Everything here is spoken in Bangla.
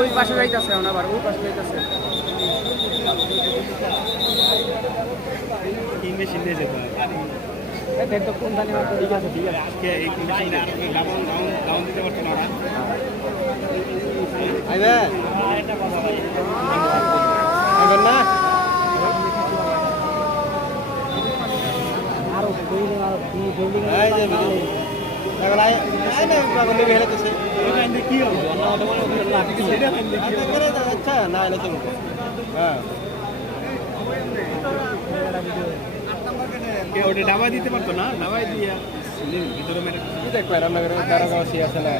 ওই পাশে যাইতেছে আবার ওই পাশে যাইতেছে এই মেশিন দিয়ে যেতে হয় দেখ তো কোন ধানে মাত্র ঠিক আছে আজকে এই মেশিন আর ডাউন দিতে পারছে না ওরা আইবে আইবেন না আরো বিল্ডিং এই যে এখন আই না পাগল নিয়ে হেলেতেছে এখানে কি হবে আচ্ছা না এলে তো হ্যাঁ ওটা ডাবা দিতে পারতো না ডাবাই দিয়ে ভিতরে মেরে দেখবেন আপনাদের কারাগাওসি আছে না